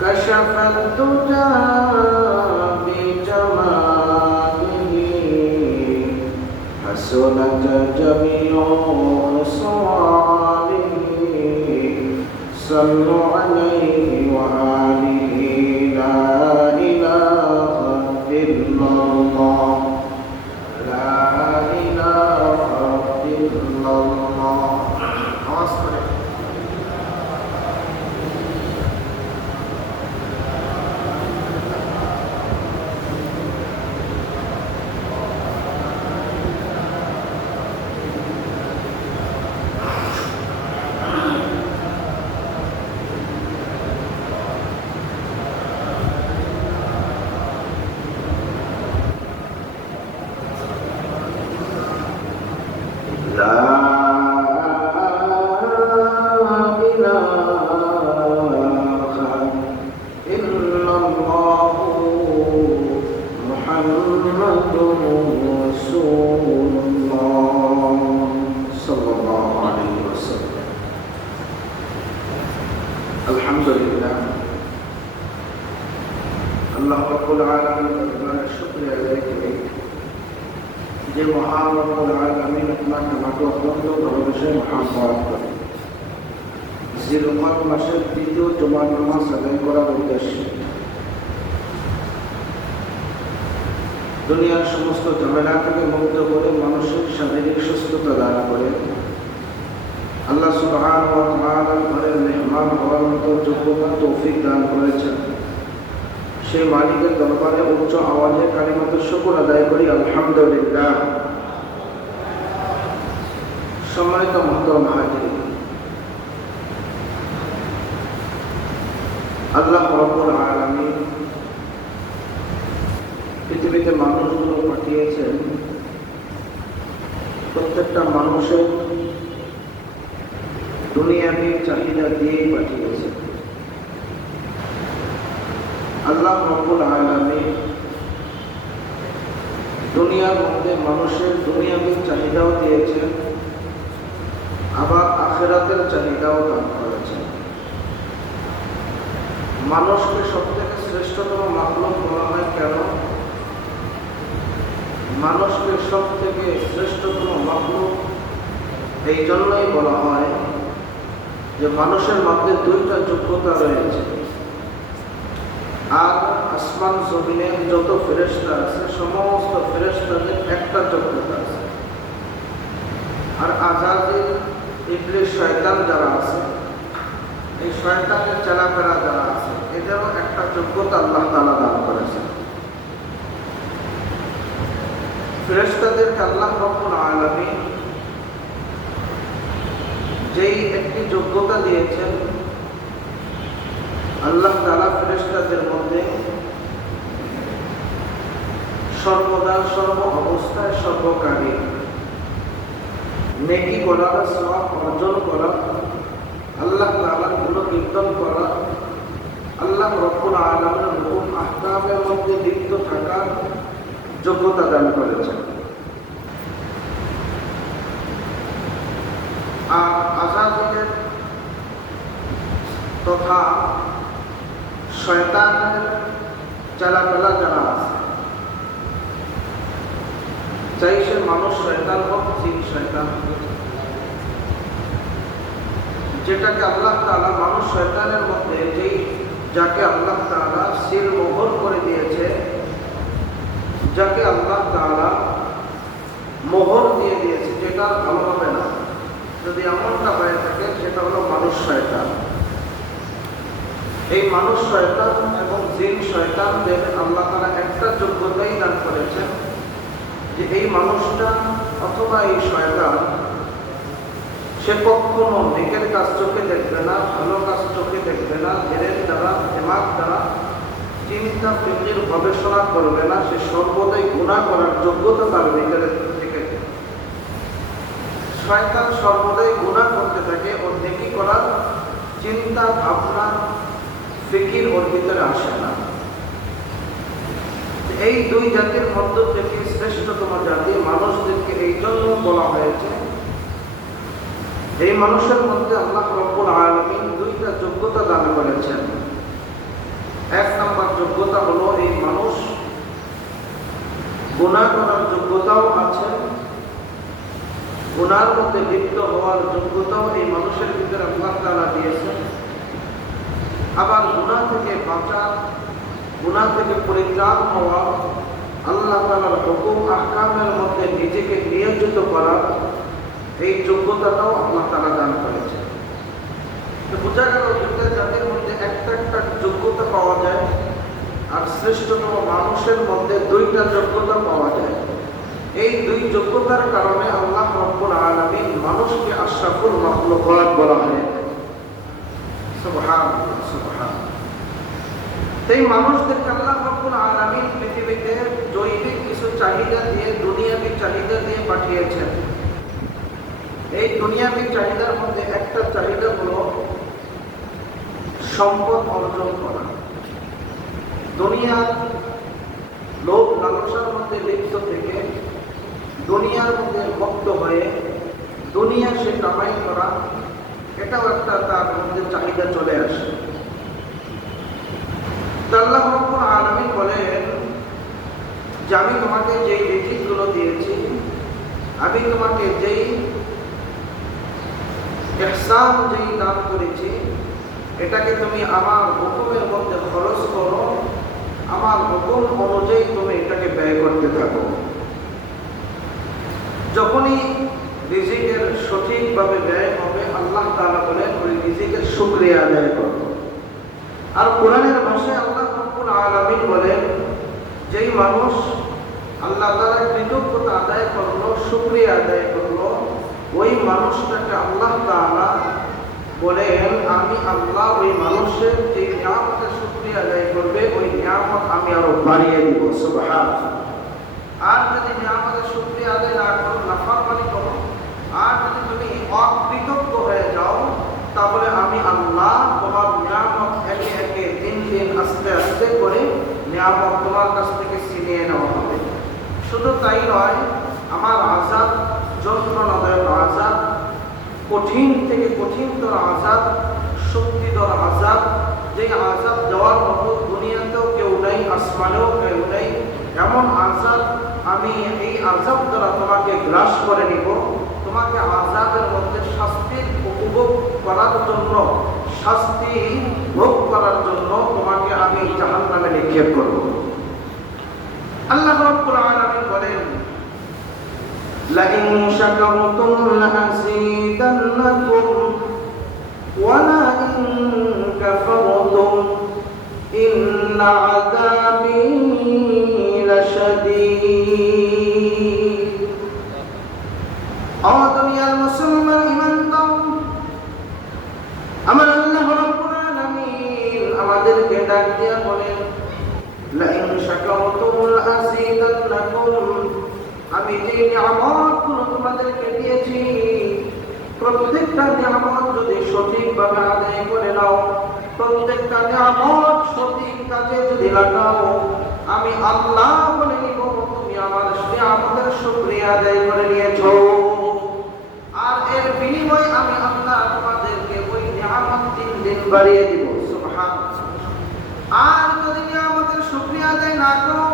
كشف الدجى بجماله حسنت جميع خصاله صلوا عليه وآله لا إله إلا الله لا إله إلا الله. আলহামদুলিল্লাহ, আল্লাহ রাব্বুল আলামিন আপনার শুকরিয়া আদায় করি যে মহান রাব্বুল আলামিন আপনাকে অত্যন্ত ভালোবেসে মহাব্বত করে জিলহজ মাসের দ্বিতীয় জুমার নামাজ আদায় করার উদ্দেশ্যে দুনিয়ার সমস্ত ঝামেলা থেকে মুক্ত করে মানসিক শারীরিক সুস্থতা দান করে আল্লাহ সুবহানাহু ওয়া তাআলার ঘরের মেহমান হওয়ার মতো যোগ্যতা তৌফিক দান করেছেন। সেই মালিকের দরবারে উচ্চ আওয়াজে কালিমাতুশ শুকর আদায় করি আলহামদুলিল্লাহ। সম্মানিত মুহতারাম হাজিরিন, আল্লাহ রাব্বুল আলামিন পৃথিবীতে মানুষগুলো পাঠিয়েছেন, প্রত্যেকটা মানুষের দুনিয়াবি চাহিদা দিয়েই পাঠিয়েছে। আল্লাহ রাব্বুল আলামিন দুনিয়ার মধ্যে মানুষের দুনিয়াবি চাহিদাও দিয়েছেন, আবার আখিরাতের চাহিদাও দান করেছেন। মানুষকে সবথেকে শ্রেষ্ঠতম মাখলুক বলা হয় কেন? মানুষকে সব থেকে শ্রেষ্ঠতম মাখলুক এই জন্যই বলা হয় যে মানুষের মধ্যে দুইটা যোগ্যতা রয়েছে। আর আসমান জমিনের যত ফেরেশতা আছে সমস্ত ফেরেশতাদের একটা যোগ্যতা আছে। আর আযাজিল, ইবলিস, শয়তান যারা আছে, এই শয়তানের চেলাফেরা যারা আছে, এদেরও একটা যোগ্যতা আল্লাহ তাআলা দান করেছেন। ফেরেশতাদেরকে আল্লাহ রাব্বুল আলামিন যেই একটি যোগ্যতা দিয়েছেন, আল্লাহ তাআলা ফেরেশতাদের মধ্যে সর্বদা সর্ব অবস্থায় সর্বকারী নেকি করা, সওয়াব অর্জন করা, আল্লাহ তাআলার গুণকীর্তন করা, আল্লাহ রাব্বুল আলামিনের হুকুম আহকামের মধ্যে লিপ্ত থাকার যোগ্যতা দান করেছেন। আর আযাজিলের তথা শয়তানের চালাফেলা যারা আছে, চাই সে মানুষ শয়তান হোক, জিন শয়তান হোক, যেটাকে আল্লাহ তাআলা মানুষ শয়তানের মধ্যে যাকে আল্লাহ তাআলা সিল মোহর করে দিয়েছে, যাকে আল্লাহ তাআলা মোহর দিয়ে দিয়েছে, যেটা ভালো হবে না যদি এমনটা হয়ে থাকে, সেটা হলো মানুষ শয়তান। এই মানুষ শয়তান এবং জিন শয়তানদের আল্লাহ তাআলা একটা যোগ্যতাই দান করেছেন যে এই মানুষটা অথবা এই শয়তান সে কখনো নেকের কাজ চোখে দেখবে না, ভালো কাজ চোখে দেখবে না, ধীরের দ্বারা দিমাগ দ্বারা চিন্তা ফিকির গবেষণা করবে না, সে সর্বদাই গুনাহ করার যোগ্যতা তার ভিতরে থেকে। শয়তান সর্বদাই গুনাহ করতে থাকে, ওর নেকি করার চিন্তা ভাবনা ফিকির ওর ভিতরে আসে না। এই দুই জাতির মধ্য থেকে শ্রেষ্ঠতম জাতি মানুষদেরকে এই জন্য বলা হয়েছে এই মানুষের মধ্যে আল্লাহ রাব্বুল আলামিন দুইটা যোগ্যতা দান করেছেন। এক নম্বর যোগ্যতা হলো এই মানুষ গুনাহ করার যোগ্যতাও আছে, গুনার মধ্যে লিপ্ত হওয়ার যোগ্যতাও এই মানুষের ভিতরে আল্লাহ তাআলা দিয়েছেন। আবার গুনাহ থেকে বাঁচা, গুনাহ থেকে পরিত্রাণ হওয়া, আল্লাহ তাআলার হুকুম আহকামের মধ্যে নিজেকে নিয়োজিত করা, এই যোগ্যতাটাও আল্লাহ তাআলা দান করেছেন। তো বোঝা গেল দুইটা জাতির মধ্যে একটা একটা যোগ্যতা পাওয়া যায়, আর শ্রেষ্ঠতম মানুষের মধ্যে দুইটা যোগ্যতা পাওয়া যায়। এই দুই যোগ্যতার কারণে আল্লাহ রাব্বুল আলামিন মানুষকে আশরাফুল মাখলুকাত বলা হয়। সুবহানাল্লাহ, সুবহানাল্লাহ। এই মানুষদেরকে আল্লাহ রাব্বুল আলামিন পৃথিবীতে জৈবিক কিছু চাহিদা দিয়ে, দুনিয়াবী চাহিদা দিয়ে পাঠিয়েছেন। এই দুনিয়াবী চাহিদার মধ্যে একটা চাহিদা হলো সম্পদ অর্জন করা। দুনিয়ার লোভ লালসার মধ্যে লিপ্ত থেকে দুনিয়ার মধ্যে মত্ত হয়ে দুনিয়া সে কামাই করা, এটাও একটা তার মধ্যে চাহিদা চলে আসে। আল্লাহ রাব্বুল আলামিন বলেন যে আমি তোমাকে যেই রিজিকগুলো দিয়েছি, আমি তোমাকে যেই ইহসান যেই দান করেছি, এটাকে তুমি আমার হুকুমের মধ্যে খরচ করো, আমার হুকুম অনুযায়ী তুমি এটাকে ব্যয় করতে থাকো। যখনই রিজিকের সঠিকভাবে ব্যয় হবে, আল্লাহ তাআলা বলেন ওই রিজিকের শুকরিয়া আদায় করো। আর কোরআনের ভাষায় আল্লাহ রাব্বুল আলামিন বলেন যেই মানুষ আল্লাহ তাআলার কৃতজ্ঞতা আদায় করলো, শুকরিয়া আদায় করলো, ওই মানুষটাকে আল্লাহ তাআলা বলেন আমি আল্লাহ ওই মানুষের যে নিয়ামতের শুকরিয়া আদায় করবে, ওই নিয়ামত আমি আরো বাড়িয়ে দিব। সুবহানাল্লাহ। আর যদি নিয়ামতের শুকরিয়া আদায় না করো, নাফরমানি করো, আর যদি তুমি অকৃতজ্ঞ হয়ে যাও, তাহলে আমি আল্লাহ তোমার নিয়ামত একে একে দিন দিন আস্তে আস্তে করে নিয়ামত তোমার কাছ থেকে ছিনিয়ে নেওয়া হবে। শুধু তাই নয়, আমার আযাব, যন্ত্রণাদায়ক আযাব, কঠিন থেকে কঠিনতর আযাব, শক্তিধর আযাব, যে আযাব দেওয়ার মতো দুনিয়াতেও কেউ নেই, আসমানেও কেউ নেই, এমন আযাব আমি এই আযাব দ্বারা তোমাকে গ্রাস করে নিব। তোমাকে আযাবের মধ্যে শাস্তি উপভোগ করার জন্য, শাস্তি ভোগ করার জন্য তোমাকে আমি জাহান্নামে নিক্ষেপ করব। আল্লাহ রাব্বুল আলামিন বলেন লাইন শাকারতুম লাযীদান্নাকুম ওয়া লাইন কাফারতুম ইন্না আযাবী লাশাদীদ। দুনিয়ার মুসলমান ঈমান দাও, আমার আল্লাহ রাব্বুল আলামিন আমাদেরকে ডাক দিয়া বলেন লাইন শাকারতুম লাযীদান্নাকুম, আমি যে নিয়ামতগুলো তোমাদেরকে দিয়েছি, প্রত্যেকটা নিয়ামত যদি সঠিকভাবে আদায় করে নাও, প্রত্যেকটা নিয়ামত সঠিক কাজে যদি লাগাও, আমি আল্লাহ বলে নিব তুমি আমার নিয়ামতের শুকরিয়া আদায় করে নিয়েছো। আর এর বিনিময়ে আমি আল্লাহ তোমাদেরকে ওই নিয়ামত দিন দিন বাড়িয়ে দিব। সুবহানাল্লাহ। আর যদি নিয়ামতের শুকরিয়া আদায় না করো,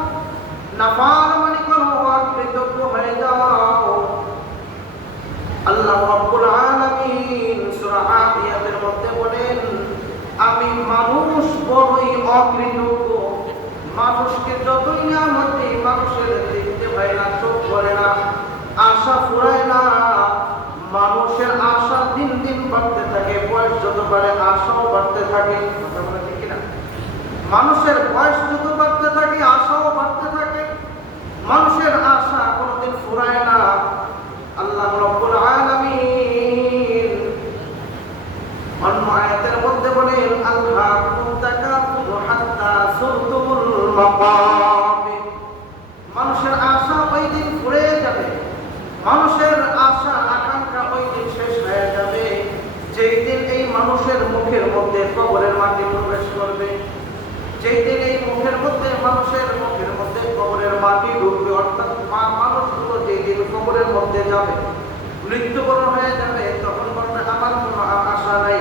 নাফরমানি করো, অকৃতজ্ঞ হয়ে যাও, আল্লাহ রাব্বুল আলামিন সূরা আদিয়াতের মধ্যে বলেন আমি মানুষ বড়ই অকৃতজ্ঞ। মানুষকে যতই নিয়ামত দিই, মানুষের দেখতে পায় না, চোখ করে না, আশা ফুরায় না। মানুষের আশা দিন দিন বাড়তে থাকে, বয়স যত বাড়ে আশাও বাড়তে থাকে। কথা বলে ঠিক না? মানুষের বয়স যত বাড়তে থাকে, আশাও বাড়তে থাকে। মানুষের আশা কোনোদিন ফুরায় না। আল্লাহ রাব্বুল আলামিন অন্য আয়াতের মধ্যে বলেন আল্লাহুম তাকাতুর হাত্তা সুরতুমুল মাকাবির। মানুষের আশা ওই দিন ফুরিয়ে যাবে, মানুষের আশা আকাঙ্ক্ষা ওই দিন শেষ হয়ে যাবে, যেই দিন এই মানুষের মুখের মধ্যে কবরের মাটি প্রবেশ করবে, যেই দিন এই মুখের মধ্যে মানুষের মুখের মধ্যে কবরের মাটি ঢুকবে, অর্থাৎ মানুষগুলো যেই দিন কবরের মধ্যে যাবে, মৃত্যুবরণ হয়ে যাবে, তখন বলবে আশা নাই।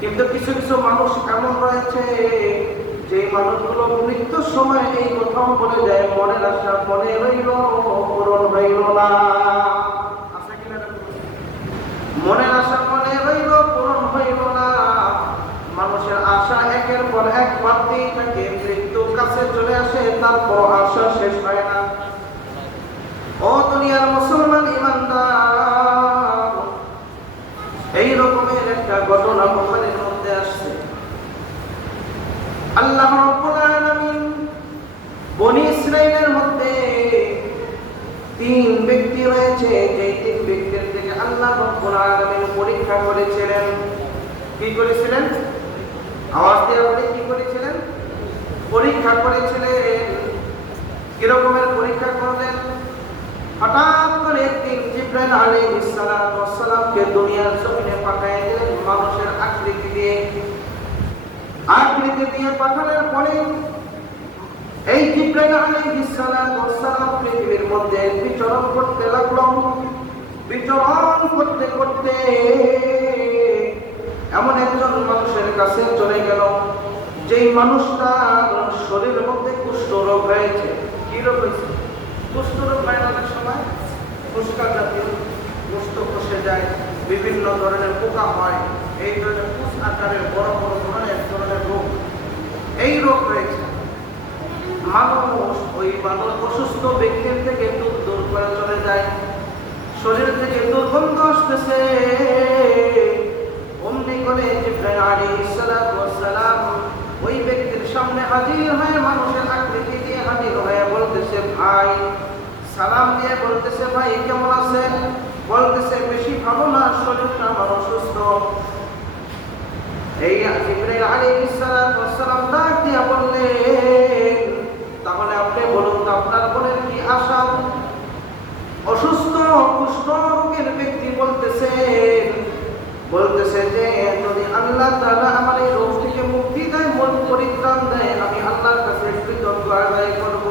কিন্তু কিছু কিছু মানুষ এমন রয়েছে যে মানুষগুলো মৃত্যুর সময় এই প্রথম বলে যায়, মনের আশা মনে রইল পূরণ হইল না। আশা কিনা মনের আশা মনে রইল পূরণ হইল না। মানুষের আশা একের পর এক বাড়তেই থাকে, মৃত্যুর কাছে চলে আসে, তারপর আশা শেষ হয় না। ও দুনিয়ার মুসলমান ইমানদার, এই রকমের একটা ঘটনা বুখারীর মধ্যে আসছে। আল্লাহ রাব্বুল আলামিন বনি ইসরাইলের মধ্যে 3 ব্যক্তি রয়েছে, যে 3 ব্যক্তির থেকে আল্লাহ রাব্বুল আলামিন পরীক্ষা করেছিলেন। কি করেছিলেন? আওয়াজ দিয়ে বলে, কি করেছিলেন? পরীক্ষা করেছিলেন। কি রকমের পরীক্ষা করলেন? হঠাৎ করে একদিন জিবরাইল আলাইহিস সালামকে দুনিয়ার জমিনে পাঠিয়ে দিলেন মানুষের আকৃতি দিয়ে। আকৃতি দিয়ে পাঠানোর পরে এই জিবরাইল আলাইহিস সালাম পৃথিবীর মধ্যে বিচরণ করতে লাগলো। বিচরণ করতে করতে এমন একজন মানুষের কাছে চলে গেল, যেই মানুষটার শরীরের মধ্যে কুষ্ঠ রোগ হয়েছে। কি রোগ হয়েছে? কুষ্ঠ রোগ হয় অনেক সময়, ফুসকা জাতীয় কুষ্ঠ খসে যায়, বিভিন্ন ধরনের পোকা হয়, এই ধরনের কুশ আকারের বড় বড় ধরনের রোগ, এই রোগ হয়েছে। মানুষ ওই মানুষ অসুস্থ ব্যক্তির থেকে দুধ দূর করে চলে যায়, শরীর থেকে দুর্গন্ধ আসতেছে। অমনি করে জিবরাইল আলাইহিস সালাম ওই ব্যক্তির সামনে হাজির হয়ে মানুষের আকৃতি দিয়ে হাজির হয়ে বলতেছে, ভাই, সালাম দিয়ে বলতেছে, ভাই কেমন আছেন? বলতেছে, বেশি ভালো না, শরীরটা আমার অসুস্থ। এই জিবরাইল আলাইহিস সালাম ডাক দিয়া বললেন, তাহলে আপনি বলুন তো আপনার মনের কি আশা? অসুস্থ কুষ্ঠ রোগের ব্যক্তি বলতেছে যে যদি আল্লাহ তাআলা আমার এই রোগ থেকে মুক্তি দেয়, মন পরিত্রাণ দেয়, আমি আল্লাহর কাছে কৃতজ্ঞ আদায় করব।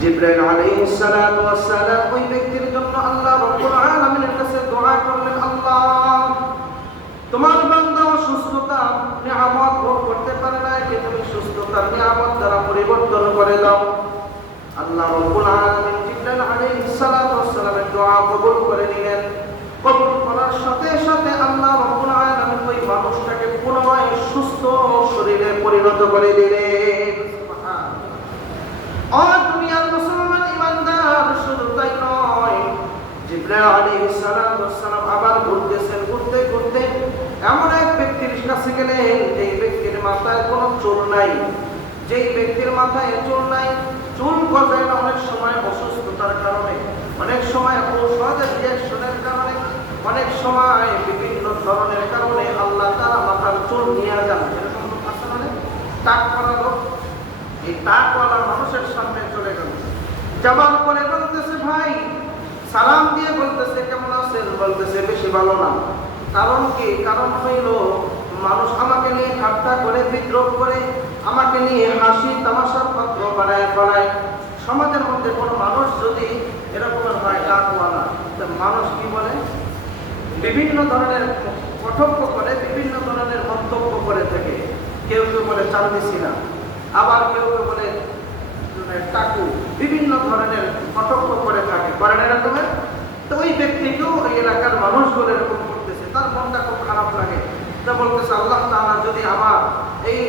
জিবরাইল আলাইহিস সালাম ওই ব্যক্তির জন্য আল্লাহ রাব্বুল আলামিনের কাছে দোয়া করলেন, আল্লাহ, তোমার বান্দা অসুস্থতা নিয়ামত ভোগ করতে পারে না, একে তুমি সুস্থতার নিয়ামত দ্বারা পরিবর্তন করে দাও। আল্লাহ রাব্বুল আলামিন জিবরাইল আলাইহিস সালামের দোয়া কবুল করে নিলেন। কবুল করার সাথে সাথে আল্লাহ রাব্বুল আলামিন ওই মানুষটাকে পুনরায় সুস্থ শরীরে পরিণত করে দিলেন। সুবহানাল্লাহ। আর দুনিয়ার মুসলমান ইমানদার, শুধু তাই নয়, জিবরাইল আলাইহিস সালাম আবার ঘুরতে ঘুরতে এমন এক ব্যক্তির কাছে গেলেন, যেই ব্যক্তির মাথায় কোনো চুল নাই। যেই ব্যক্তির মাথায় চুল নাই, চুল গজায় না অনেক সময় অসুস্থতার কারণে, অনেক সময় ঔষধের রিঅ্যাকশনের কারণে, অনেক সময় বিভিন্ন ধরনের কারণে আল্লাহ তাআলা মাথার চুল নিয়ে যান। এরকম লোক আছে না? টাক করা লোক, এই টাকওয়ালা মানুষের সামনে চলে গেল, যাবার পরে বলতেছে, ভাই, সালাম দিয়ে বলতেছে, কেমন আছেন? বলতেছে, বেশি ভালো না। কারণ কি? কারণ হইল মানুষ আমাকে নিয়ে ঠাট্টা করে, বিদ্রোহ করে, আমাকে নিয়ে হাসি তামাশার পাত্র বানায় ফেলায়। সমাজের মধ্যে কোনো মানুষ যদি এরকমের হয় টাকওয়ালা, মানুষ কি বলে? বিভিন্ন ধরনের কটাক্ষ করে, বিভিন্ন ধরনের মন্তব্য করে থাকে। কেউ কেউ বলে চান্দিসিনা, আবার কেউ কেউ বলে টাকু, বিভিন্ন ধরনের কটাক্ষ করে থাকে, করেন এরকমের। তো ওই ব্যক্তিকেও ওই এলাকার মানুষগুলো এরকম করতেছে, তার মনটা খুব খারাপ লাগে। তা বলতেছে, আল্লাহ তাআলা যদি আমার এই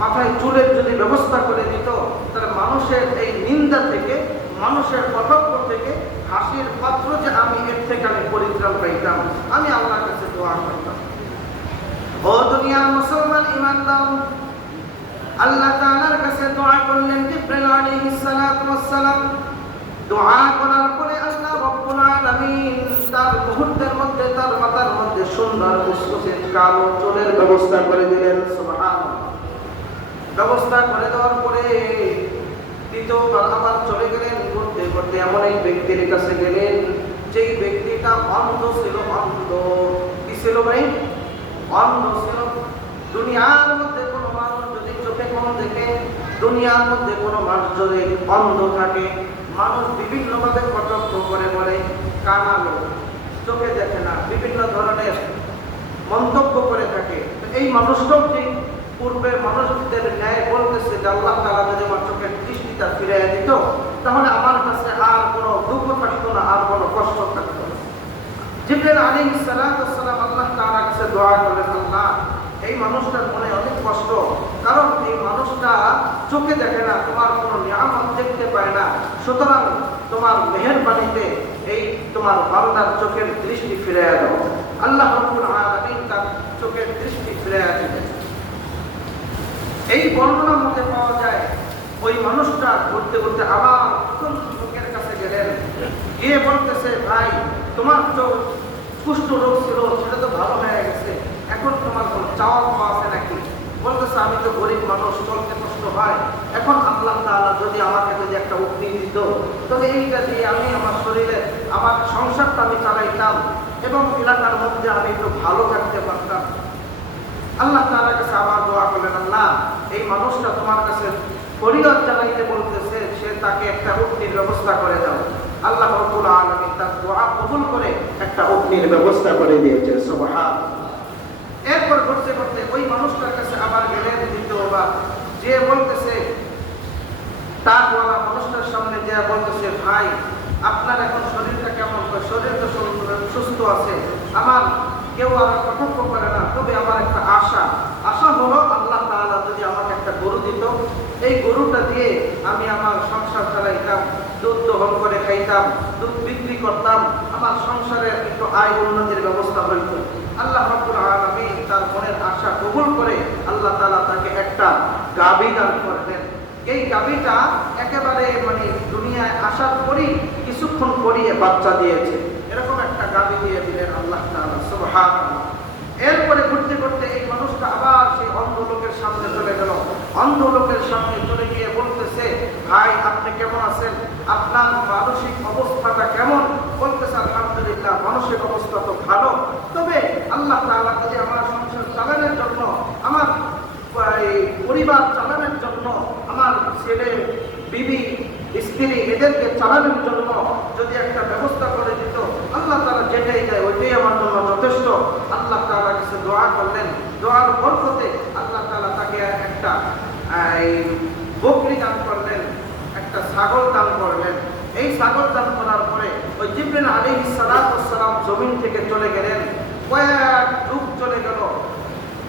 মাথায় চুলের যদি ব্যবস্থা করে দিত, তাহলে মানুষের এই নিন্দা থেকে, মানুষের কটাক্ষ থেকে, হাসির পাত্র যে আমি, এর থেকে আমি পরিত্রাণ পাইতাম, আমি আল্লাহর কাছে দোয়া করতাম। ও দুনিয়ার মুসলমান ইমানদার, আল্লাহ তাআলার কাছে দোয়া করলেন জিবরাইল আলাইহিস সালাম। দোয়া করার পরে আল্লাহ রাব্বুল আলামিন তার মুহূর্তের মধ্যে তার মাথার মধ্যে সুন্দর মুসমুসে কালো চুলের ব্যবস্থা করে দিলেন। সুবহানাল্লাহ। ব্যবস্থা করে দেওয়ার পরে দ্বিতীয়বার আবার চলে গেলেন, ঘুরতে ঘুরতে এমন এক ব্যক্তির কাছে গেলেন, যেই ব্যক্তিটা অন্ধ ছিল। অন্ধ কি ছিল ভাই? অন্ধ ছিল। দুনিয়ার মধ্যে কোনো মানুষ যদি চোখে কম দেখে, দুনিয়ার মধ্যে কোনো মানুষ যদি অন্ধ থাকে, মানুষ বিভিন্নভাবে কটাক্ষ করে বলে কানা লোক, চোখে দেখে না, বিভিন্ন ধরনের মন্তব্য করে থাকে। এই মানুষটাও ঠিক পূর্বের মানুষদের ন্যায় বলতেছে যে আল্লাহ তাআলা যদি আমার চোখের দৃষ্টিটা ফিরিয়ে দিত তাহলে আমার কাছে আর কোনো দুঃখ থাকতো না, আর কোনো কষ্ট থাকতো না। জিবরাইল আলাইহিস সালাম আল্লাহ তাআলার কাছে দোয়া করলেন, আল্লাহ এই মানুষটার মনে অনেক কষ্ট, কারণ এই মানুষটা চোখে দেখে না, তোমার কোনো নিয়ামত দেখতে পায় না, সুতরাং তোমার মেহেরবানিতে এই তোমার বান্দার চোখের দৃষ্টি ফিরিয়ে দাও। আল্লাহ রাব্বুল আলামিন তার চোখের দৃষ্টি ফিরিয়ে দিলেন। এই বর্ণনার মধ্যে পাওয়া যায় ওই মানুষটা ঘুরতে ঘুরতে আবার প্রথম লোকের কাছে গেলেন, গিয়ে বলতেছে, ভাই তোমার চোখ কুষ্ঠ রোগ ছিল, সেটা তো ভালো হয়ে গেছে, এখন তোমার কোনো চাওয়া পাওয়া আছে নাকি? বলতেছে, আমি তো গরিব মানুষ, চলতে কষ্ট হয়, এখন আল্লাহ তাআলা যদি আমাকে যদি একটা উক্তি দিত তবে এইটা দিয়ে আমি আমার শরীরে আমার সংসারটা আমি চালাইতাম এবং এলাকার মধ্যে আমি একটু ভালো থাকতে পারতাম। আল্লাহ তাআলার কাছে আবার দোয়া করলেন, আল্লাহ এই মানুষটা তোমার কাছে ফরিয়াদ জানাইতে বলতেছে, সে তাকে একটা উক্তির ব্যবস্থা করে দাও। আল্লাহ রাব্বুল আলামিন তার দোয়া কবুল করে একটা উক্তির ব্যবস্থা করে দিয়েছে। সুবহানাল্লাহ। এরপর ঘুরতে ঘুরতে ওই মানুষটার কাছে আবার গেলেন দ্বিতীয়বার, যে বলতেছে তারওয়ালা মানুষটার সামনে যে বলতেছে, ভাই আপনার এখন শরীরটা কেমন? শরীর তো সুস্থ আছে, আমার কেউ আর কটাক্ষ করে না, তবে আমার একটা আশা হলো আল্লাহ তাআলা যদি আমাকে একটা গরু দিত, এই গরুটা দিয়ে আমি আমার সংসার চালাইতাম, দুধ দহন করে খাইতাম, দুধ বিক্রি করতাম, আমার সংসারের একটু আয় উন্নতির ব্যবস্থা হইত। আল্লাহ রাব্বুল আলামিন তার মনের আশা কবুল করে আল্লাহ তাআলা তাকে একটা গাভী দান করলেন। এই গাভীটা একেবারে মানে দুনিয়ায় আসার পরই কিছুক্ষণ পরিয়ে বাচ্চা দিয়েছে, এরকম একটা গাভী দিয়ে দিলেন আল্লাহ তাআলা। সুবহানাল্লাহ। এরপরে ঘুরতে ঘুরতে এই মানুষটা আবার সেই অন্ধ লোকের সামনে চলে গেল। অন্ধ লোকের সামনে চলে গিয়ে বলতেছে, ভাই আপনি কেমন আছেন? আপনার মানসিক অবস্থাটা কেমন? বলতেছে, আলহামদুলিল্লাহ মানসিক অবস্থা তো ভালো, তবে আল্লাহ তাআলা যদি আমার সংসার চালানোর জন্য, আমার পরিবার চালানোর জন্য, আমার ছেলে বিবি স্ত্রী এদেরকে চালানোর জন্য যদি একটা ব্যবস্থা করে দিত, আল্লাহ তাআলা যেটাই দেয় ওইটাই আমার জন্য যথেষ্ট। আল্লাহ তাআলার কাছে দোয়া করলেন, দোয়ার বরকতে আল্লাহ তাআলা তাকে একটা বকরি দান করলেন, একটা ছাগল দান করলেন। এই ছাগল দান করার পরে ওই জিবরিল আলাইহিস সালাম জমিন থেকে চলে গেলেন। কয়েক যুগ চলে গেল,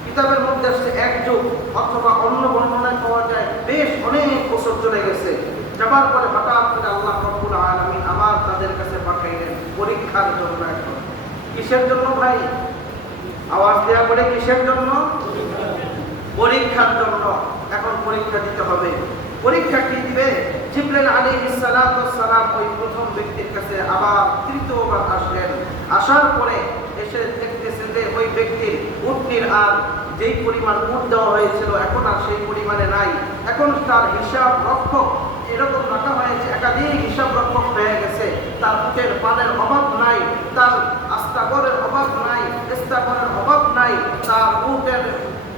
কিতাবের মধ্যে আসছে এক যুগ, অথবা অন্য বর্ণনায় পাওয়া যায় বেশ অনেক বছর চলে গেছে। যাবার পরে হঠাৎ করে আল্লাহ রাব্বুল আলামিন আবার তাদের কাছে পাঠাইলেন পরীক্ষার জন্য। এখন কিসের জন্য ভাই? আওয়াজ দেয়া করে কিসের জন্য? পরীক্ষার জন্য। এখন পরীক্ষা দিতে হবে। পরীক্ষা কি দিবে? জিবরাইল আলাইহিস সালাম ওই প্রথম ব্যক্তির কাছে আবার তৃতীয়বার আসলেন। আসার পরে এসে দেখতেছে যে ওই ব্যক্তির উটনির আর যেই পরিমাণ উট দেওয়া হয়েছিল এখন আর সেই পরিমাণে নাই। এখন তার হিসাব রক্ষক এরকম রাখা হয়েছে, একাধিক হিসাব রক্ষক হয়ে গেছে। তার উটের পানের অভাব নাই, তার আস্তাবরের অভাব নাই, ইস্তাবরের অভাব নাই, তার উটের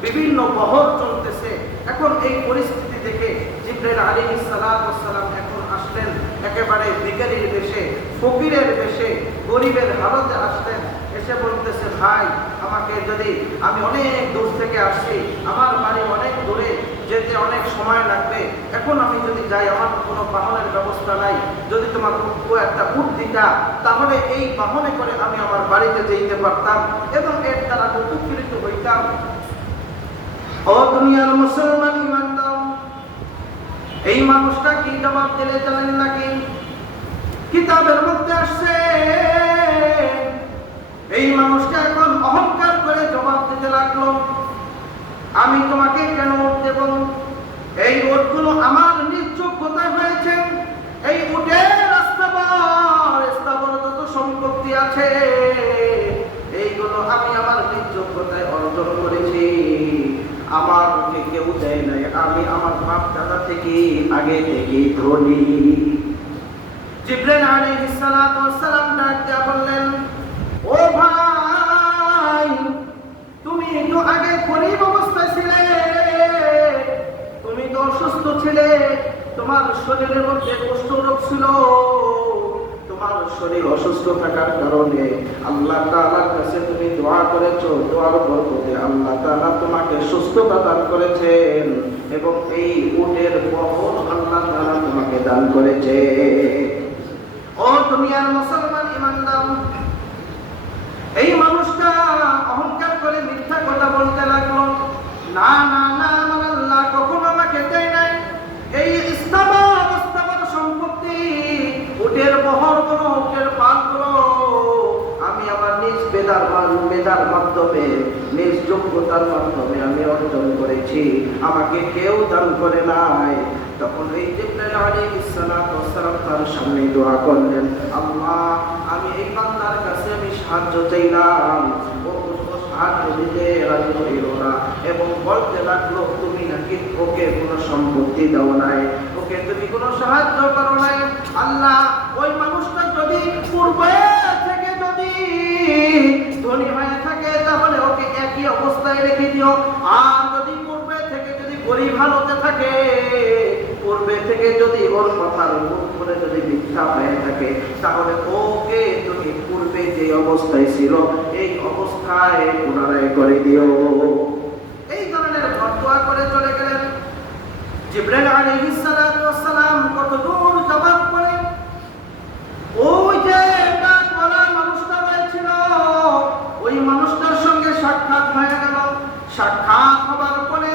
বিভিন্ন বহর চলতেছে। এখন এই পরিস্থিতি দেখে জিবরাইল আলাইহিস সালাম এখন আসলেন একেবারে ভিখারির বেশে, ফকিরের বেশে, গরিবের হালতে আসলেন। এসে বলতেছে, ভাই আমাকে যদি, আমি অনেক দূর থেকে আসছি, আমার বাড়ি অনেক দূরে, যেতে অনেক সময় লাগবে, এখন আমি যদি যাই আমার কোনো বাহনের ব্যবস্থা নাই, যদি তোমার একটা উট দিতা তাহলে এই বাহনে করে আমি আমার বাড়িতে যেতে পারতাম এবং এর দ্বারা উপকৃত হইতাম। ও দুনিয়ার মুসলমান ইমানদার, এই মানুষটা কি জবাব দিলে জানেন নাকি? কিতাবের মধ্যে আসছে এই মানুষটা এখন অহংকার করে জবাব দিতে লাগলো, আমি তোমাকে কেন উট দেব? এই উটগুলো আমার নিজ যোগ্যতায় হয়েছে, এই উটের স্থাবর যত সম্পত্তি আছে এইগুলো আমি আমার নিজ যোগ্যতায় অর্জন করেছি, আমাকে কেউ দেয় নাই, আমি আমার বাপ দাদা থেকে আগে থেকে ধনী। জিবরাইল আলাইহিস সালাম ডাক দিয়া বললেন, ও ভাই তুমি তো আগে গরীব অবস্থায় ছিলে, তুমি তো অসুস্থ ছিলে, তোমার শরীরের মধ্যে কুষ্ঠ রোগ ছিল, তোমার শরীর অসুস্থ থাকার কারণে আল্লাহ তাআলার কাছে তুমি দোয়া করেছো, দোয়ার বরকতে আল্লাহ তাআলা তোমাকে সুস্থতা দান করেছেন এবং এই উটের বহর আল্লাহ তাআলা তোমাকে দান করেছে। ও দুনিয়ার মুসলমান ঈমানদার, এই মানুষটা অহংকার করে মিথ্যা কথা বলতে লাগলো, না না না, আমার আল্লাহ কখনো আমাকে দেয় নাই এই ইস্তাবার সম্পত্তি, উটের বহর গুলো, উটের পাল গুলো আমি আমার নিজ বেদার মাধ্যমে, নিজ যোগ্যতার মাধ্যমে আমি অর্জন করেছি, আমাকে কেউ দান করে নাই। তখন এই জিবরাইল আলাইহিস সালাম তার সামনে দোয়া করলেন, আল্লাহ আমি এই বান্দার কাছে আমি সাহায্য চাইলাম, ও সাহায্য দিতে রাজি হইল না এবং বলতে লাগলো তুমি নাকি ওকে কোনো সম্পত্তি দাও নাই, ওকে তুমি কোনো সাহায্য করো নাই। আল্লাহ ওই মানুষটা যদি পূর্বে থেকে যদি ধনী হয়ে থাকে তাহলে ওকে একই অবস্থায় রেখে দিও, আর যদি পূর্বে থেকে যদি গরিব হালতে থাকে, পূর্বে থেকে যদি ওর কথার মুখ করে যদি মিথ্যা হয়ে থাকে, তাহলে ওকে তুমি পূর্বে যে অবস্থায় ছিল এই অবস্থায় পুনরায় করে দিও। এই ধরনের ফতোয়া করে চলে গেলেন। জিবরাইল আলাইহিস সালাম কত দূর জবাব করে ওই যে ডাকওয়ালা মানুষটা হয়েছিল, ওই মানুষটার সঙ্গে সাক্ষাৎ হয়ে গেল। সাক্ষাৎ হবার পরে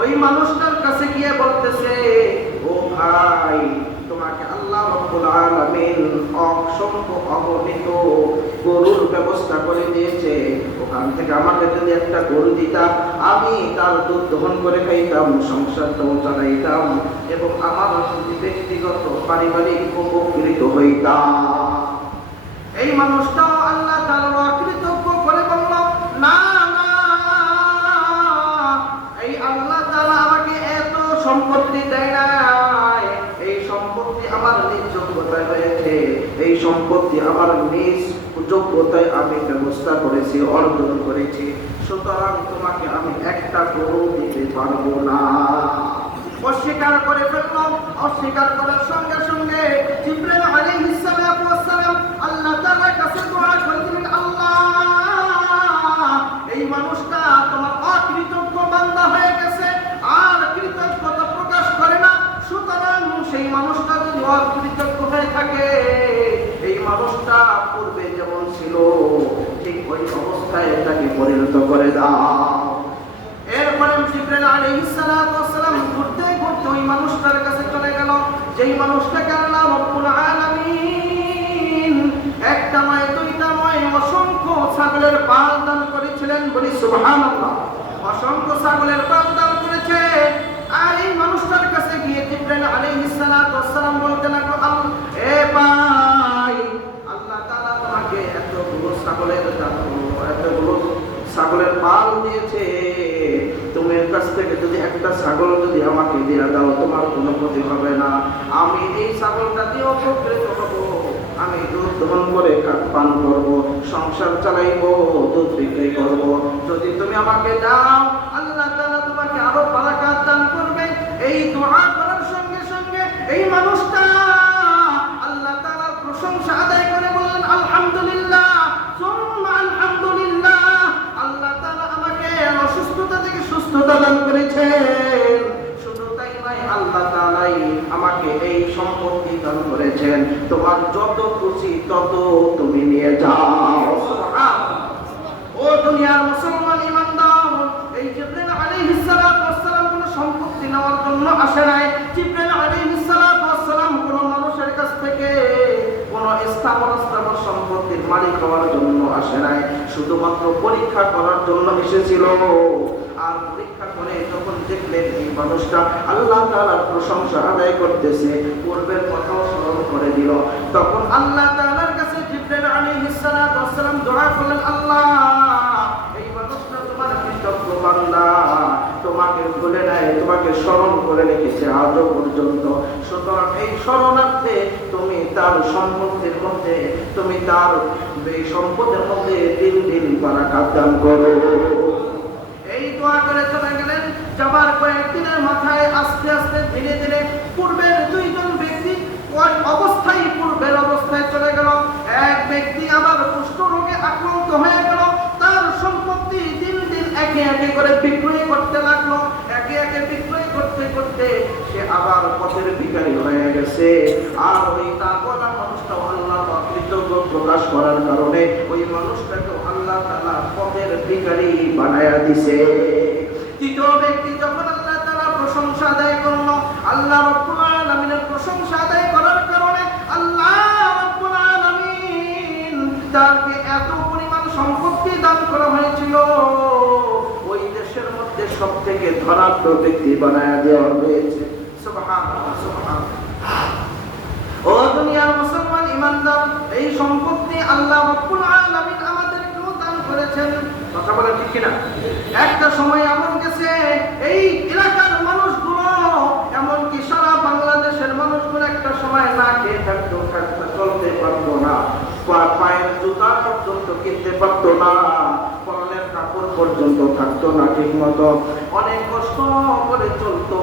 ওই মানুষটার কাছে গিয়ে বলতেছে, ও ভাই তোমাকে আল্লাহ রাব্বুল আলামিন অসংখ্য অগণিত গরুর ব্যবস্থা করে দিয়েছে, ওখান থেকে আমাকে যদি একটা গরু দিতাম আমি তার দুধ দহন করে খাইতাম, সংসারটাও চালাইতাম এবং আমার ব্যক্তিগত পারিবারিক উপকৃত হইতাম। এই মানুষটাও আল্লাহ তাআলা কৃতজ্ঞ করে বলল, না না, এই আল্লাহ তাআলা আমাকে এত সম্পত্তি দেয় নাই, এই সম্পত্তি আমার নিজ যোগ্যতায় হয়েছে, এই সম্পত্তি আমার নিজ যোগ্যতায় আমি ব্যবস্থা করেছি, অর্জন করেছি, সুতরাং তোমাকে আমি একটা গরু দিতে পারবো না। অস্বীকার করে ফেলল। অস্বীকার করার সঙ্গে সঙ্গে জিবরাইল আলাইহিস সালাম আল্লাহ তাআলার কাছে দোয়া করলেন, আল্লাহ এই মানুষটা তোমার অকৃতজ্ঞ বান্দা হয়ে গেছে আর কৃতজ্ঞতা প্রকাশ করে না, সুতরাং সেই মানুষটা যদি অকৃতজ্ঞ হয়ে থাকে, এই মানুষটা পূর্বে যেমন ছিল ঠিক ওই অবস্থায় তাকে পরিণত করে দাও। এরপরে জিবরাইল আলাইহিস সালাম ঘুরতে ঘুরতে ওই মানুষটার কাছে চলে গেল, যেই মানুষটাকে আল্লাহ রাব্বুল আলামিন একটা নয় দুইটা নয় অসংখ্য ছাগলের পাল দান করেছিলেন, বলি সুবহানাল্লাহ, অসংখ্য ছাগলের পাল দান করেছে। আর এই মানুষটার কাছে গিয়ে জিবরাইল আলাইহিস সালাম বলতে লাগলো, এ ভাই আল্লাহ তাআলা তোমাকে এতগুলো ছাগলের পাল দিয়েছে, তুমি এর কাছ থেকে যদি একটা ছাগল যদি আমাকে দিয়ে দাও তোমার কোনো ক্ষতি হবে না, আমি এই ছাগলটা দিয়ে উপকৃত হব, আমি দুধ দহন করে পান করব, সংসার চালাইবো, দুধ বিক্রি করব। যদি তুমি আমাকে দাও আল্লাহ তাআলা তোমাকে আরো বারাকাত দান করবে। এই দোয়া করার সঙ্গে সঙ্গে এই মানুষটা আল্লাহ তাআলার প্রশংসা আদায় করে বললেন, আলহামদুলিল্লাহ সুম্মা আলহামদুলিল্লাহ, আল্লাহ তাআলা আমাকে অসুস্থতা থেকে সুস্থতা দান করেছেন। শুধু তাই নয়, আল্লাহ তাআলাই আমাকে এই সম্পত্তি দান করেছেন, তোমার যত খুশি তত তুমি নিয়ে যাও। সুবহানাল্লাহ। ও দুনিয়ার মুসলমান ঈমানদার, এই জিবরাইল আলাইহিস সালাম কোন সম্পত্তি নেওয়ার জন্য আসে নাই। জিবরাইল আলাইহিস সালাম কোন মানুষের কাছ থেকে কোন স্থাবর সম্পত্তির মালিক হওয়ার জন্য আসে নাই, শুধুমাত্র পরীক্ষা করার জন্য এসেছিল। আর পরীক্ষা করে যখন দেখলেন এই মানুষটা আল্লাহ তাআলার প্রশংসা আদায় করতেছে, পূর্বের কথাও স্মরণ করে দিল, তখন আল্লাহ তাআলার কাছে জিবরাইল আলাইহিস সালাম দোয়া করলেন, আল্লাহ এই মানুষটা তোমার কৃতজ্ঞ বান্দা, তোমাকে ভুলে নাই, তোমাকে স্মরণ করে রেখেছে আজও পর্যন্ত, সুতরাং এই স্মরণার্থে তুমি তার সম্পত্তির মধ্যে, তুমি তার এই সম্পদের মধ্যে দিন দিন বারাকাত দান করো। এই দোয়া করে চলে গেলেন। যাবার কয়েকদিনের মাথায় আস্তে আস্তে ধীরে ধীরে পূর্বের দুইজন ব্যক্তি পূর্বের অবস্থায় চলে গেল। একে একে করে বিক্রয় করতে লাগলো। একে একে বিক্রয় করতে করতে সে আবার পথের ভিখারি হয়ে গেছে। আর ওই তাকওয়ালা মানুষটাও আল্লাহ কৃতজ্ঞ প্রকাশ করার কারণে ওই মানুষটাকে আল্লাহ তাআলা পথের ভিখারি বানায়া দিছে। তৃতীয় ব্যক্তি যখন আল্লাহ তাআলা প্রশংসা আদায় করলো, আল্লাহ রাব্বুল আলামিনের প্রশংসা আদায় করার কারণে আল্লাহ রাব্বুল আলামিন তাকে এত পরিমাণ সম্পত্তি দান করা হয়েছিল, ওই দেশের মধ্যে সবথেকে ধনাঢ্য ব্যক্তি বানায়া দেওয়া হয়েছে। সুবহানাল্লাহ, সুবহানাল্লাহ। ও দুনিয়ার মুসলমান ইমানদার, এই সম্পত্তি আল্লাহ রাব্বুল আলামিন আমাদেরকেও দান করেছেন। কথা বলেন ঠিক কিনা? একটা সময় এমন গেছে এই এলাকার মানুষগুলো, এমনকি সারা বাংলাদেশের মানুষগুলো একটা সময় না খেয়ে থাকতো, চলতে পারতো না, পায়ের জুতা পর্যন্ত কিনতে পারতো না, পরনের কাপড় পর্যন্ত থাকতো না ঠিক মতো, অনেক কষ্ট করে চলতো।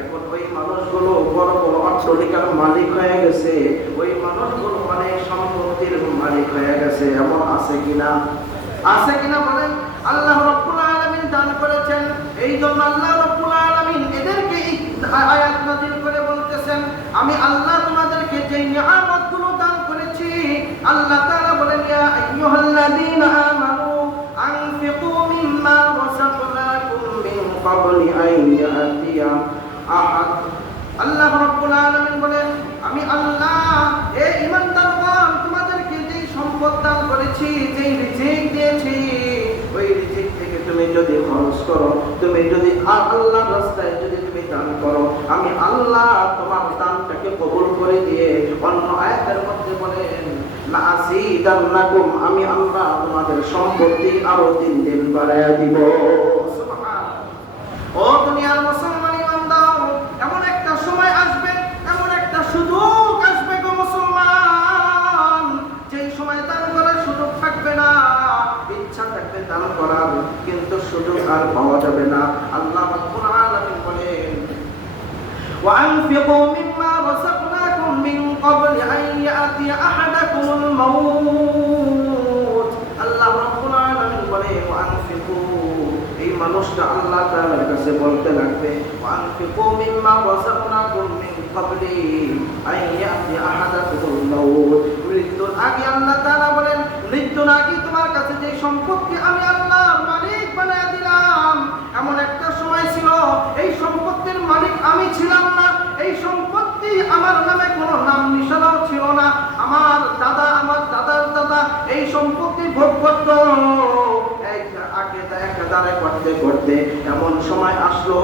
এখন ওই মানুষগুলো বড় বড় অট্টালিকার মালিক হয়ে গেছে, ওই মানুষগুলো অনেক সম্পত্তির মালিক হয়ে গেছে। এমন আছে কিনা? আছে কিনা বলেন? আল্লাহ রাব্বুল আলামিন দান করেছেন। এই জন্য আল্লাহ রাব্বুল আলামিন এদেরকে আয়াত নাযিল করে বলতেছেন, আমি আল্লাহ তোমাদেরকে যে নিয়ামতগুলো দান করেছি, আল্লাহ তাআলা বলেন, ইয়া আইয়ুহাল্লাযীনা আমানু আনফিকু মিম্মা রাযাকনাকুম মিন ক্বাবলি আন ইয়াতিয়া আহাদ। আল্লাহ রাব্বুল আলামিন বলেন, আমি আল্লাহ এই ঈমানদারগণ তোমাদেরকে যেই সম্পদ দান করেছি, যেই রিজিক দিয়েছি, ওই রিজিক থেকে তুমি যদি খরচ করো, তুমি যদি আল্লাহর রাস্তায় যদি তুমি দান করো, আমি আল্লাহ তোমার দানটাকে কবুল করে দিয়ে অন্য আয়াতের মধ্যে বলেন, লা আসিদান্নাকুম, আমি আল্লাহ তোমাদের সম্পত্তি আরো 3 দিন বাড়ায়া দিব। সুবহানাল্লাহ। ও দুনিয়ার মুসলমান ইমানদার, এমন একটা সময় আসবে, এমন একটা সুযোগ আসবে গো মুসলমান, যেই সময় দান করার সুযোগ থাকবে না। ইচ্ছা থাকবে দান করার, কিন্তু সুযোগ আর পাওয়া যাবে না। আল্লাহ রাব্বুল আলামিন বলেন, وأنفقوا مما رزقناكم من قبل أن يأتي أحدكم الموت। আল্লাহ রাব্বুল আলামিন বলেন, وأنفقوا, এই মানুষটা আল্লাহ তাআলার কাছে বলতে লাগবে, وأنفقوا مما رزقناكم من قبل أن يأتي أحدكم الموت। মৃত্যুর আগে আল্লাহ তাআলা বলেন, মৃত্যুর আগে তোমার কাছে যে সম্পত্তি আমি আল্লাহ মালিক বানায় দিলাম, এমন একটা সময় ছিল এই সম্পত্তির মালিক আমি ছিলাম না, এই সম্পত্তি আমার নামে কোনো নাম নিশানাও ছিল না, আমার দাদা, আমার দাদার দাদা এই সম্পত্তি ভোগ করত। করতে করতে এমন সময় আসলো,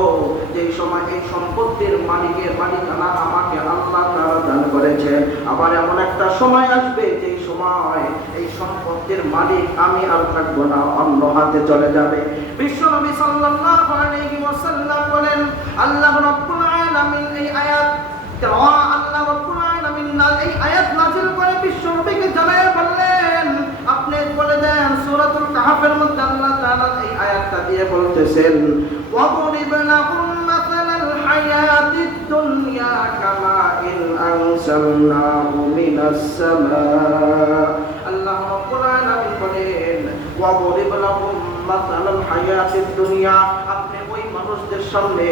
যে সময় এই সম্পত্তির মালিকানা আমাকে আল্লাহ তাআলা দান করেছে। আবার এমন একটা সময় আসবে, যে সময় এই সম্পত্তির মালিক আমি আর থাকবো না, অন্য হাতে চলে যাবে। বিশ্বনবী সাল্লাল্লাহু আলাইহি ওয়াসাল্লাম বলেন, আল্লাহ রাব্বুল আলামিন এই আয়াত আল্লাহ রাব্বুল আলামিন এই আয়াত নাযিল করে বিশ্বনবীকে জানায় বললেন, আপনি বলে দেন সূরাতুল কাহফের মধ্যে আল্লাহ তাআলা এই আয়াতটা দিয়ে বলতেছেন, ওয়াদরিব লাহুম মাসালাল হায়াতিদ দুনিয়া কামাইন আনসালনাহু মিনাস সামা। আল্লাহ রাব্বুল আলামিন বলেন, ওয়াদরিব লাহুম মাসালাল হায়াতিদ দুনিয়া, আপনি ওই মানুষদের সামনে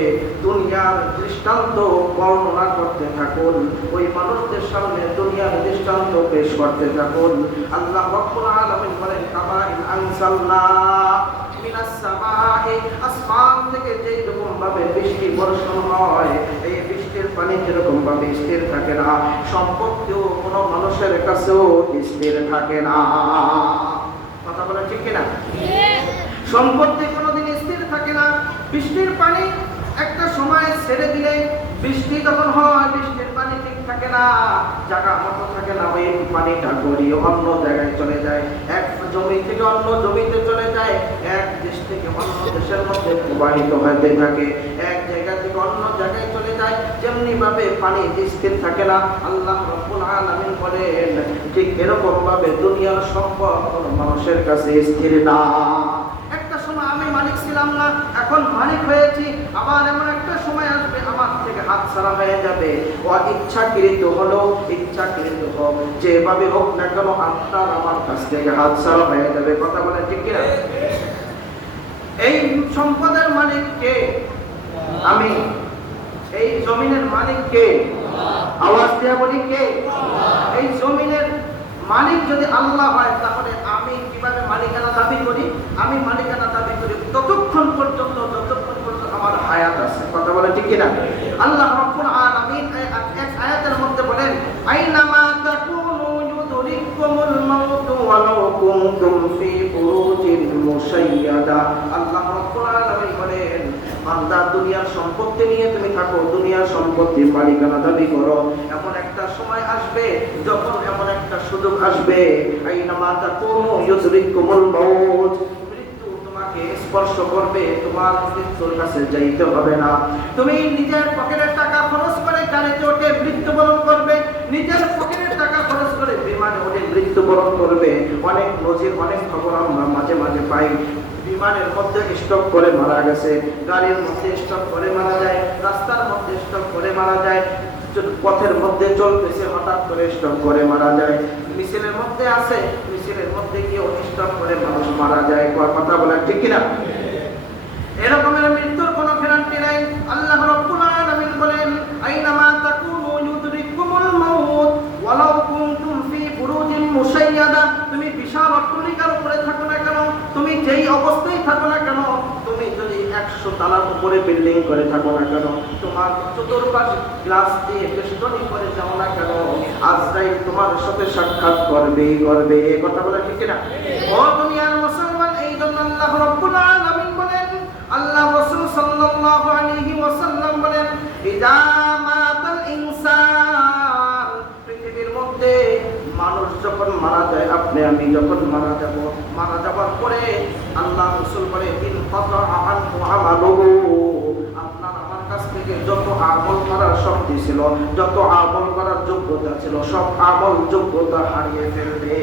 দুনিয়ার দৃষ্টান্ত বর্ণনা করতে থাকুন, ওই মানুষদের সামনে দুনিয়ার দৃষ্টান্ত পেশ করতে থাকুন। আল্লাহ রাব্বুল আলামিন বলেন, কামাইন আনসালনা মিনাস সামাই, আসমান থেকে যেই রকম ভাবে বৃষ্টি বর্ষণ হয়, এই বৃষ্টির পানি যেরকম ভাবে স্থির থাকে না, সম্পত্তিও কোনো মানুষের কাছেও স্থির থাকে না। কথা বলা ঠিক কিনা? সম্পত্তি কোনোদিন স্থির থাকে না। বৃষ্টির পানি একটা সময় ছেড়ে দিলে, বৃষ্টি যখন হয় বৃষ্টির পানি ঠিক থাকে না, জায়গা মতো থাকে না, ওই পানিটা গড়িয়ে অন্য জায়গায় চলে যায়, এক জমি থেকে অন্য জমিতে চলে যায়, এক দেশ থেকে অন্য দেশের মধ্যে প্রবাহিত হতে থাকে, এক জায়গা থেকে অন্য জায়গায় চলে যায়। যেমনি ভাবে পানি স্থির থাকে না, আল্লাহ রাব্বুল আলামিন বলেন, ঠিক এরকম ভাবে দুনিয়ার সম্পদ কোনো মানুষের কাছে স্থির না। একটা সময় আমি মালিক ছিলাম না, এখন মালিক হয়েছি, আবার এমন একটা সময় আসবে আমার থেকে হাত ছাড়া হয়ে যাবে। ও ইচ্ছাকৃত হলো, ইচ্ছাকৃত হোক, যেভাবে হোক না কেন আপনার আমার কাছ থেকে হাত ছাড়া হয়ে যাবে। কথা বলেন ঠিক কিনা? এই সম্পদের মালিক কে? আমি। এই জমিনের মালিক কে? আওয়াজ দিয়ে বলি কে? এই জমিনের মালিক যদি আল্লাহ হয়, তাহলে আমি কিভাবে মালিকানা দাবি করি? আমি মালিকানা দাবি করি ততক্ষণ পর্যন্ত যতক্ষণ পর্যন্ত আমার হায়াত আছে। কথা বলে ঠিক কিনা? আল্লাহ রাব্বুল আলামিন এক আয়াতের মধ্যে বলেন, আইনামা তাকুনু ইউদরিকুমুল মাউত ওয়ালাউ কুনতুম ফি বুরুজিন মুশাইয়াদা। আল্লাহ রাব্বুল আলামিন বলেন, বান্দা দুনিয়ার সম্পত্তি নিয়ে তুমি থাকো, দুনিয়ার সম্পত্তির মালিকানা দাবি করো, এমন একটা সময় আসবে, যখন এমন একটা সুযোগ আসবে, আইনামা তাকুনু ইউদরিকুমুল মাউত, মৃত্যু তোমাকে স্পর্শ করবে, তোমার মৃত্যুর কাছে যাইতে হবে না। তুমি নিজের পকেটের টাকা খরচ করে গাড়িতে ওঠে মৃত্যুবরণ করবে, নিজের পকেটের টাকা খরচ করে বিমানে ওঠে মৃত্যুবরণ করবে। অনেক নজির, অনেক খবর আমরা মাঝে মাঝে পাই। বিমানের মধ্যে স্টপ করে মারা গেছে, গাড়ির মধ্যে স্টপ করে মারা যায়, রাস্তার মধ্যে স্টপ করে মারা যায়, পথের মধ্যে চলতেছে হঠাৎ করে স্টপ করে মারা যায়, মিছিলের মধ্যে আছে, মিছিলের মধ্যে গিয়ে স্টপ করে মানুষ মারা যায়। কথা বলে ঠিক কিনা? এরকমের মৃত্যুর কোনো গ্যারান্টি নাই। আল্লাহ রাব্বুল আলামিন বলেন, আইনামা তাকুনু ইউদরিকুমুল মাউত ওয়ালাউ কুনতুম ফি বুরুজিন মুশাইয়াদা। তুমি বিশাল অট্টালিকার উপরে থাকো না কেন, তুমি যেই অবস্থায় থাকো না কেন, তুমি যদি 100 তলার উপরে বিল্ডিং করে থাকো না কেন, তোমার চতুর্পাশে গ্লাস দিয়ে বেষ্টনী করে যাও না কেন, আজরাইল তোমার সাথে সাক্ষাৎ করবেই করবে। কথা বলে ঠিক কিনা? ও দুনিয়ার মুসলমান, এই জন্য আল্লাহ রাব্বুল আলামিন বলেন, আল্লাহ রাসূল সাল্লাল্লাহু আলাইহি ওয়াসাল্লাম বলেন, ইদা মাতাল ইনসান, পৃথিবীর মধ্যে মানুষ যখন মারা যায়, আপনি আমি যখন মারা যাব, মারা যাবার পরে আল্লাহ রাসূল বলে, ইন কাতা আনহু আমালুহু, আপনার আমার কাছ থেকে যত আমল করার শক্তি ছিল, যত আমল করার যোগ্যতা ছিল, সব আমল যোগ্যতা হারিয়ে ফেলবে।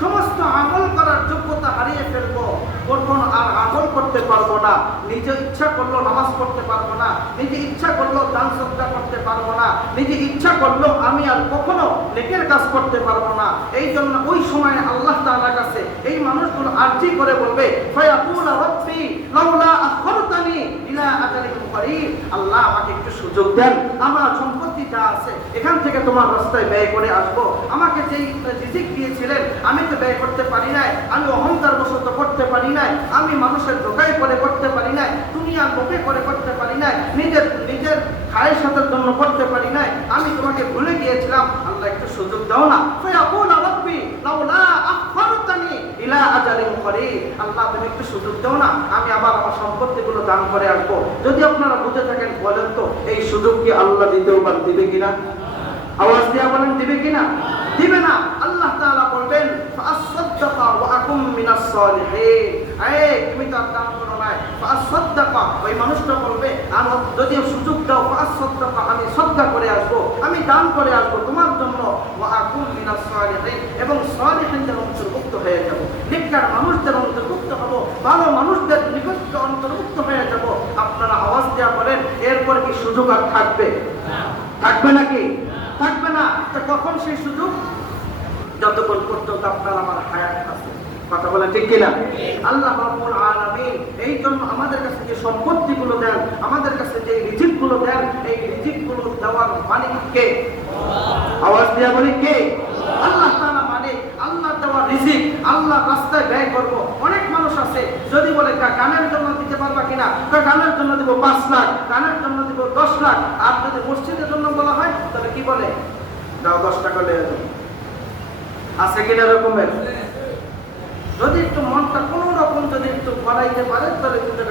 সমস্ত আমল করার যোগ্যতা হারিয়ে ফেলবো, কখন আর আমল করতে পারবো না, নিজে ইচ্ছা করলো নামাজ পড়তে পারবো না, নিজে ইচ্ছা করলো দান সদকা করতে পারবো না, নিজে ইচ্ছা করলো আমি আর কখনো নেকের কাজ করতে পারবো না। এই জন্য ওই সময় আল্লাহ তাআলার কাছে এই মানুষগুলো আরজি করে বলবে, ফায়াকুলু রাব্বি লাউলা আখরতানি ইলা আজালিন করিব, আল্লাহ আমাকে একটু সুযোগ দেন, আমার সম্পত্তি যা আছে এখান থেকে তোমার রাস্তায় ব্যয় করে আসবো। আমাকে যেই রিজিক দিয়েছিলেন আমি তো ব্যয় করতে পারি নাই, আমি অহংকার বশত করতে পারি নাই, আমি মানুষের ধোঁকায় করে করতে পারি নাই, দুনিয়ার লোভে করে করতে পারি নাই, নিজের খায়েশাতের জন্য করতে পারি নাই, আমি তোমাকে ভুলে গিয়েছিলাম, আল্লাহ একটু সুযোগ দাও না। ফায়াকুলু রাব্বি লাউলা আখরতানি ইলা আজালিন করিব, আল্লাহ তুমি একটু সুযোগ দাও না, আমি আবার আমার সম্পত্তিগুলো দান করে আসবো। যদি আপনারা বুঝে থাকেন বলেন তো, এই সুযোগ কি আল্লাহ দিতেও পারে? দিবে কিনা? আওয়াজ দিয়া বলেন, দিবে কিনা? দিবে না। আল্লাহ তাআলা বলবেন, ফাআসসাদদাকা ওয়া আকুম মিনাস সালিহিন, তুমি তো দান করো না, ফাআসসাদদাকা, ওই মানুষটা বলবে, আমি যদি সুযোগ দাও, ফাআসসাদদাকা, আমি সদকা করে আসবো, আমি দান করে আসবো তোমার জন্য, ওয়া আকুম মিনাস সালিহিন, এবং সালিহিনদের অন্তর্ভুক্ত হয়ে যাব, নেককার মানুষদের অন্তর্ভুক্ত হব, ভালো মানুষদের নিকট অন্তর্ভুক্ত হয়ে যাব। আপনারা আওয়াজ দিয়া বলেন, এরপর কি সুযোগ আর থাকবে? থাকবে নাকি? থাকবে না। তো কখন সেই সুযোগ? যতক্ষণ পর্যন্ত আপনার আমার হায়াত আছে। কথা বলেন ঠিক কিনা? আল্লাহ রাব্বুল আলামিন এই জন্য আমাদের কাছে যে সম্পত্তিগুলো দেন, আমাদের কাছে যে রিজিকগুলো দেন, এই রিজিকগুলো দেওয়ার মালিক কে? আওয়াজ দিয়া বলি কে? আল্লাহ তাআলা মালিক। আল্লাহ দেওয়ার রিজিক আল্লাহ রাস্তায় ব্যয় করব। অনেক মানুষ আছে, যদি বলে গানের জন্য দিতে পারবা কিনা, গানের জন্য দিব 5 লাখ, গানের জন্য দিব 10 লাখ, আর যদি মসজিদের জন্য বলা হয় তাহলে কি বলে? দাও 10 টাকা নিয়ে যাও। আছে কিনা এরকমের? যদি একটু মনটা কোনো রকম যদি একটু বাড়াইতে পারে, তাহলে কিন্তু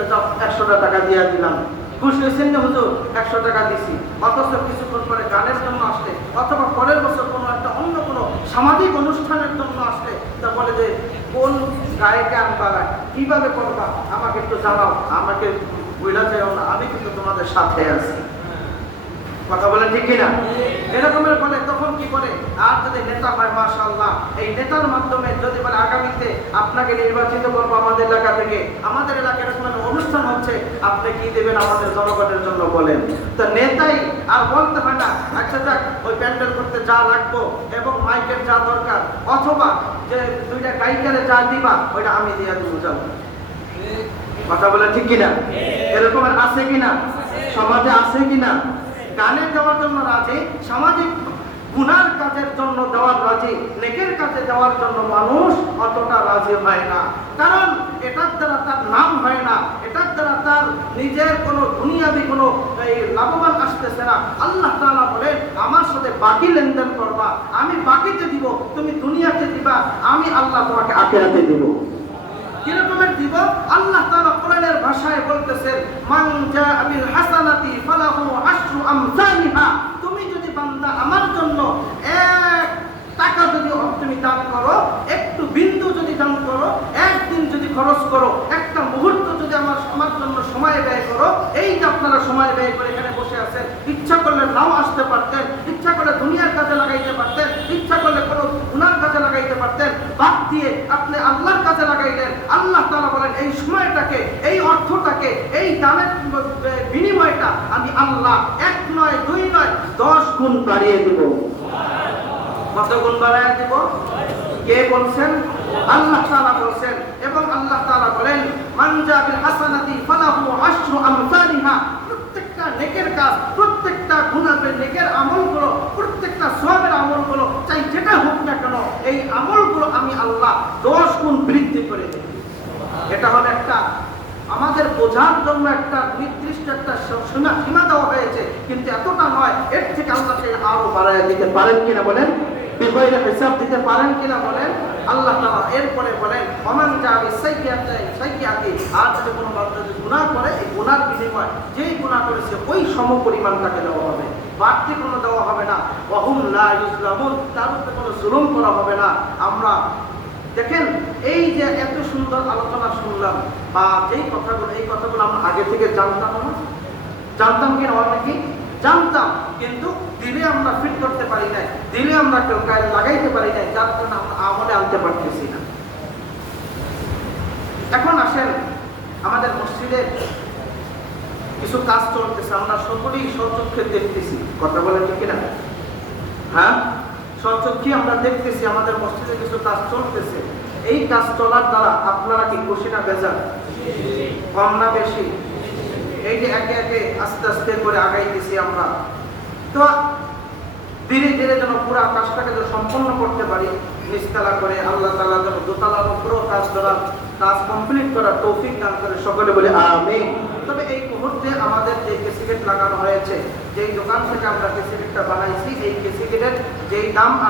100 টাকা দিয়ে দিলাম, খুশি হয়েছেন যে হুজুর 100 টাকা দিছি। অথচ কিছুক্ষণ পরে গানের জন্য আসলে, অথবা পরের বছর কোনো একটা অন্য কোনো সামাজিক অনুষ্ঠানের জন্য আসলে, তা বলে যে কোন গায়কে আনবা, কিভাবে করবা আমাকে একটু জানাও, আমাকে ভুলা যাও না, আমি কিন্তু তোমাদের সাথে আছি। কথা বলেন ঠিক কিনা? এরকমের বলে, তখন কি বলে? আর যদি নেতা হয়, মাশাআল্লাহ, এই নেতার মাধ্যমে যদি বলে আগামীতে আপনাকে নির্বাচিত করবো আমাদের এলাকা থেকে, আমাদের এলাকায় এরকম অনুষ্ঠান হচ্ছে, আপনি কি দেবেন আমাদের জনগণের জন্য বলেন। তো নেতাই আর বলতে হয় না, আচ্ছা যাক ওই প্যান্ডেল করতে যা লাগবো এবং মাইকের যা দরকার, অথবা যে 2টা গায়িকারে যা দিবা ওইটা আমি দিয়ে দিব, যাও। কথা বলে ঠিক কিনা? এরকম আছে কিনা? সমাজে আছে কিনা? গানে দেওয়ার জন্য রাজি, সামাজিক গুনার কাজের জন্য দেওয়ার রাজি, নেকের কাজে দেওয়ার জন্য মানুষ অতটা রাজি হয় না। কারণ এটার দ্বারা তার নাম হয় না, এটার দ্বারা তার নিজের কোনো দুনিয়াবি কোনো লাভবান আসতেছে না। আল্লাহ তাআলা বলেন, আমার সাথে বাকি লেনদেন করবা, আমি বাকিতে দিব, তুমি দুনিয়াতে দিবা, আমি আল্লাহ তোমাকে আখিরাতে দিব। কিরকমের দিব? আল্লাহ তাআলা কোরআনের ভাষায় বলতেছেন, মান জাআ বিল হাসানাতি ফালাহু আশরু আমসালিহা। তুমি যদি বান্দা আমার জন্য 1 টাকা যদি তুমি দান করো, একটু বিন্দু যদি দান করো, একদিন যদি খরচ করো, একটা মুহূর্ত যদি আমার জন্য সময় ব্যয় করো, এই যে আপনারা সময় ব্যয় করে এখানে বসে আছেন, ইচ্ছা করলে নাও আসতে পারতেন, ইচ্ছা করলে দুনিয়ার কাজে লাগাইতে পারতেন, ইচ্ছা করলে কোনো গুনার কাজে লাগাইতে পারতেন, বাদ দিয়ে আপনি আল্লাহর কাজে লাগাইলেন। আল্লাহ তাআলা বলেন, এই সময়টাকে, এই অর্থটাকে, এই দানের বিনিময়টা আমি আল্লাহ 1 নয় 2 নয় 10 গুণ বাড়িয়ে দেব। কত গুণ বাড়িয়ে দেব? কে বলছেন? আল্লাহ তাআলা বলছেন। এবং আল্লাহ তাআলা বলেন, মান জা বিল হাসানাতি ফালাহু আশরু আমসালিহা। প্রত্যেকটা নেকের কাজ, প্রত্যেকটা গুনাহের নেকের আমলগুলো, প্রত্যেকটা সওয়াবের আমলগুলো, চাই যেটা হোক না কেন, এই আমলগুলো আমি আল্লাহ 10 গুণ বৃদ্ধি করে দেব। এটা হলো একটা আমাদের বোঝার জন্য একটা নির্দিষ্ট একটা সীমা দেওয়া হয়েছে, কিন্তু এতটা নয়, এর থেকে আল্লাহ আরো বাড়ায় দিতে পারেন কিনা বলেন? বিগয়রে হিসাব দিতে পারেন কিনা বলেন? আল্লাহ তাআলা এরপরে বলেন, ওমান জাআ সাইয়্যাতি। আর যদি কোনো বান্দা যদি গুনাহ করে, এই গুনার বিনিময় যেই গুনাহ করেছে ওই সমপরিমাণ তাকে দেওয়া হবে, বাড়তি কোনো দেওয়া হবে না। ওয়াহুম লা ইউজলামুন, তার উপরে কোনো জুলুম করা হবে না। আমরা দেখেন, এই যে এত সুন্দর আলোচনা শুনলাম, বা যেই কথাগুলো, এই কথাগুলো আমরা আগে থেকে জানতাম না? জানতাম কিনা? অনেকে জানতাম, কিন্তু দিলে আমরা ফিট করতে পারি নাই, দিলে আমরা লাগাইতে পারি নাই, যার জন্য আমরা আমলে আনতে পারতেছি না। এখন আসেন, আমাদের মসজিদে কিছু কাজ চলতেছে, আমরা সকলেই সচক্ষে দেখতেছি। কথা বলেন ঠিক কিনা? হ্যাঁ, সচক্ষে আমরা দেখতেছি আমাদের মসজিদে কিছু কাজ চলতেছে। এই কাজ চলার দ্বারা আপনারা কি খুশি না বেজার? কম না বেশি? এই যে একে একে আস্তে আস্তে করে আগাইতেছি আমরা, তো ধীরে ধীরে যেন পুরো কাজটাকে সম্পন্ন করতে পারি, নিচতলা করে আল্লাহ তাআলা যেন দোতলার উপরেও কাজ কমপ্লিট করার তৌফিক দান করে, সকলে বলে আমিন। তবে এই মুহূর্তে আমাদের যে ক্যাসেট লাগানো হয়েছে, যেই দোকান থেকে আমরা ক্যাসেটটা বানাইছি, এই ক্যাসেটের যেই দাম